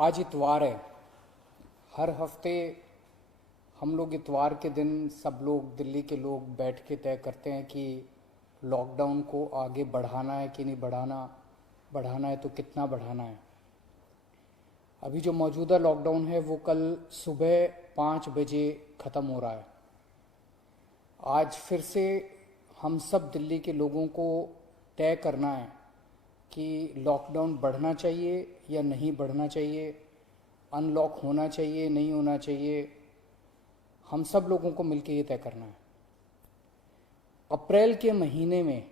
आज इतवार है। हर हफ्ते हम लोग इतवार के दिन सब लोग दिल्ली के लोग बैठ के तय करते हैं कि लॉकडाउन को आगे बढ़ाना है कि नहीं बढ़ाना, बढ़ाना है तो कितना बढ़ाना है। अभी जो मौजूदा लॉकडाउन है वो कल सुबह 5 बजे ख़त्म हो रहा है। आज फिर से हम सब दिल्ली के लोगों को तय करना है कि लॉकडाउन बढ़ना चाहिए या नहीं बढ़ना चाहिए, अनलॉक होना चाहिए नहीं होना चाहिए। हम सब लोगों को मिलकर ये तय करना है। अप्रैल के महीने में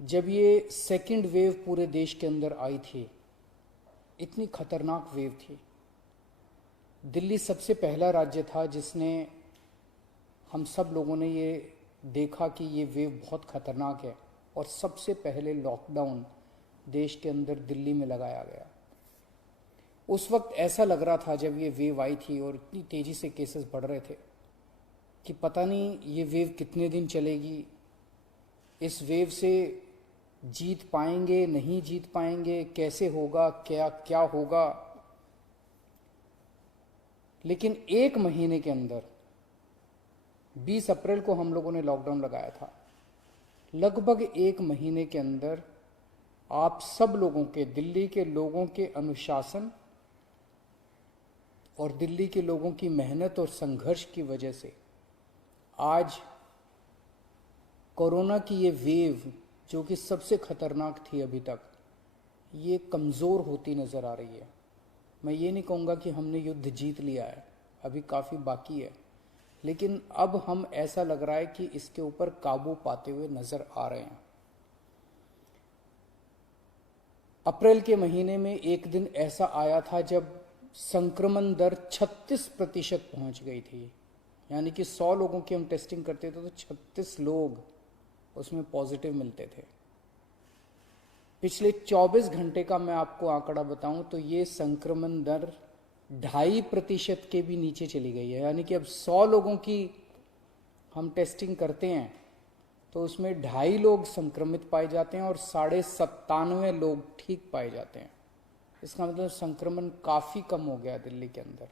जब ये सेकंड वेव पूरे देश के अंदर आई थी, इतनी खतरनाक वेव थी। दिल्ली सबसे पहला राज्य था जिसने, हम सब लोगों ने ये देखा कि ये वेव बहुत खतरनाक है और सबसे पहले लॉकडाउन देश के अंदर दिल्ली में लगाया गया। उस वक्त ऐसा लग रहा था जब ये वेव आई थी और इतनी तेज़ी से केसेस बढ़ रहे थे कि पता नहीं ये वेव कितने दिन चलेगी, इस वेव से जीत पाएंगे नहीं जीत पाएंगे, कैसे होगा, क्या क्या होगा। लेकिन एक महीने के अंदर 20 अप्रैल को हम लोगों ने लॉकडाउन लगाया था। लगभग एक महीने के अंदर आप सब लोगों के, दिल्ली के लोगों के अनुशासन और दिल्ली के लोगों की मेहनत और संघर्ष की वजह से आज कोरोना की ये वेव, जो कि सबसे खतरनाक थी अभी तक, ये कमज़ोर होती नज़र आ रही है। मैं ये नहीं कहूँगा कि हमने युद्ध जीत लिया है, अभी काफ़ी बाकी है, लेकिन अब हम, ऐसा लग रहा है कि इसके ऊपर काबू पाते हुए नज़र आ रहे हैं। अप्रैल के महीने में एक दिन ऐसा आया था जब संक्रमण दर 36% पहुंच गई थी। यानी कि 100 लोगों की हम टेस्टिंग करते थे तो 36 लोग उसमें पॉजिटिव मिलते थे। पिछले 24 घंटे का मैं आपको आंकड़ा बताऊं तो ये संक्रमण दर 2.5% के भी नीचे चली गई है। यानी कि अब 100 लोगों की हम टेस्टिंग करते हैं तो उसमें 2.5 लोग संक्रमित पाए जाते हैं और 97.5 लोग ठीक पाए जाते हैं। इसका मतलब संक्रमण काफी कम हो गया दिल्ली के अंदर।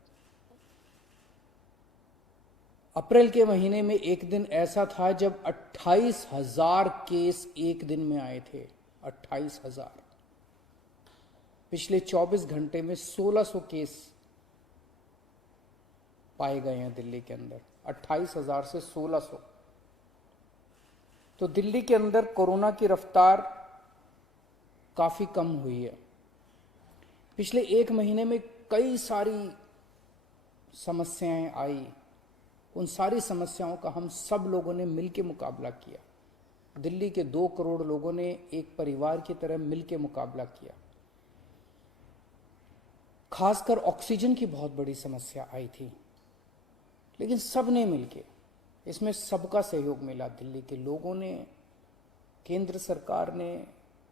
अप्रैल के महीने में एक दिन ऐसा था जब 28,000 केस एक दिन में आए थे। 28,000। पिछले 24 घंटे में 1,600 केस पाए गए हैं दिल्ली के अंदर। 28,000 से 1,600। तो दिल्ली के अंदर कोरोना की रफ्तार काफी कम हुई है। पिछले एक महीने में कई सारी समस्याएं आई। उन सारी समस्याओं का हम सब लोगों ने मिलकर मुकाबला किया। दिल्ली के 2 करोड़ लोगों ने एक परिवार की तरह मिलकर मुकाबला किया। खासकर ऑक्सीजन की बहुत बड़ी समस्या आई थी, लेकिन सब ने मिलके, इसमें सबका सहयोग मिला। दिल्ली के लोगों ने, केंद्र सरकार ने,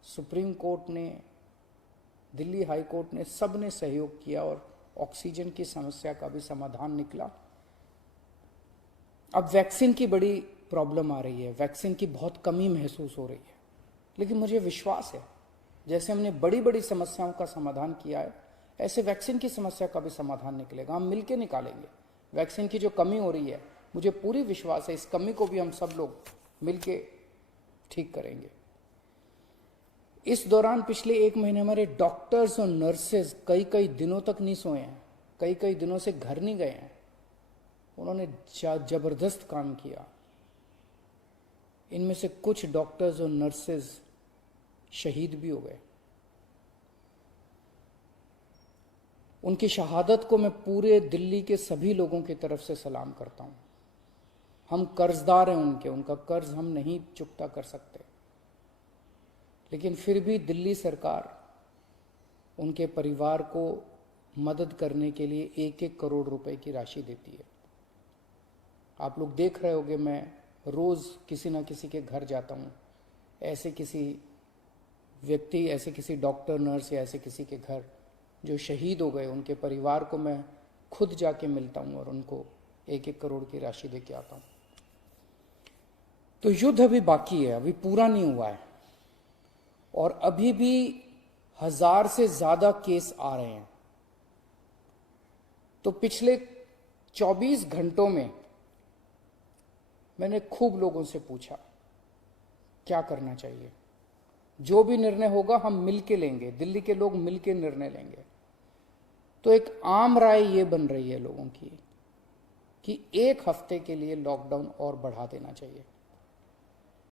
सुप्रीम कोर्ट ने, दिल्ली हाई कोर्ट ने, सब ने सहयोग किया और ऑक्सीजन की समस्या का भी समाधान निकला। अब वैक्सीन की बड़ी प्रॉब्लम आ रही है, वैक्सीन की बहुत कमी महसूस हो रही है, लेकिन मुझे विश्वास है जैसे हमने बड़ी बड़ी समस्याओं का समाधान किया है, ऐसे वैक्सीन की समस्या का भी समाधान निकलेगा। हम मिलकर निकालेंगे। वैक्सीन की जो कमी हो रही है, मुझे पूरी विश्वास है इस कमी को भी हम सब लोग मिलकर ठीक करेंगे। इस दौरान पिछले एक महीने हमारे डॉक्टर्स और नर्सेज कई कई दिनों तक नहीं सोए हैं, कई कई दिनों से घर नहीं गए हैं। उन्होंने जबरदस्त काम किया। इनमें से कुछ डॉक्टर्स और नर्सेज शहीद भी हो गए। उनकी शहादत को मैं पूरे दिल्ली के सभी लोगों की तरफ से सलाम करता हूं। हम कर्जदार हैं उनके, उनका कर्ज हम नहीं चुकता कर सकते, लेकिन फिर भी दिल्ली सरकार उनके परिवार को मदद करने के लिए 1-1 करोड़ रुपए की राशि देती है। आप लोग देख रहे होंगे, मैं रोज किसी ना किसी के घर जाता हूँ, ऐसे किसी व्यक्ति, ऐसे किसी डॉक्टर, नर्स या ऐसे किसी के घर जो शहीद हो गए, उनके परिवार को मैं खुद जाके मिलता हूँ और उनको 1-1 करोड़ की राशि दे के आता हूँ। तो युद्ध अभी बाकी है, अभी पूरा नहीं हुआ है और अभी भी 1000 से ज्यादा केस आ रहे हैं। तो पिछले 24 घंटों में मैंने खूब लोगों से पूछा क्या करना चाहिए। जो भी निर्णय होगा हम मिलके लेंगे, दिल्ली के लोग मिलके निर्णय लेंगे। तो एक आम राय ये बन रही है लोगों की कि 1 हफ्ते के लिए लॉकडाउन और बढ़ा देना चाहिए।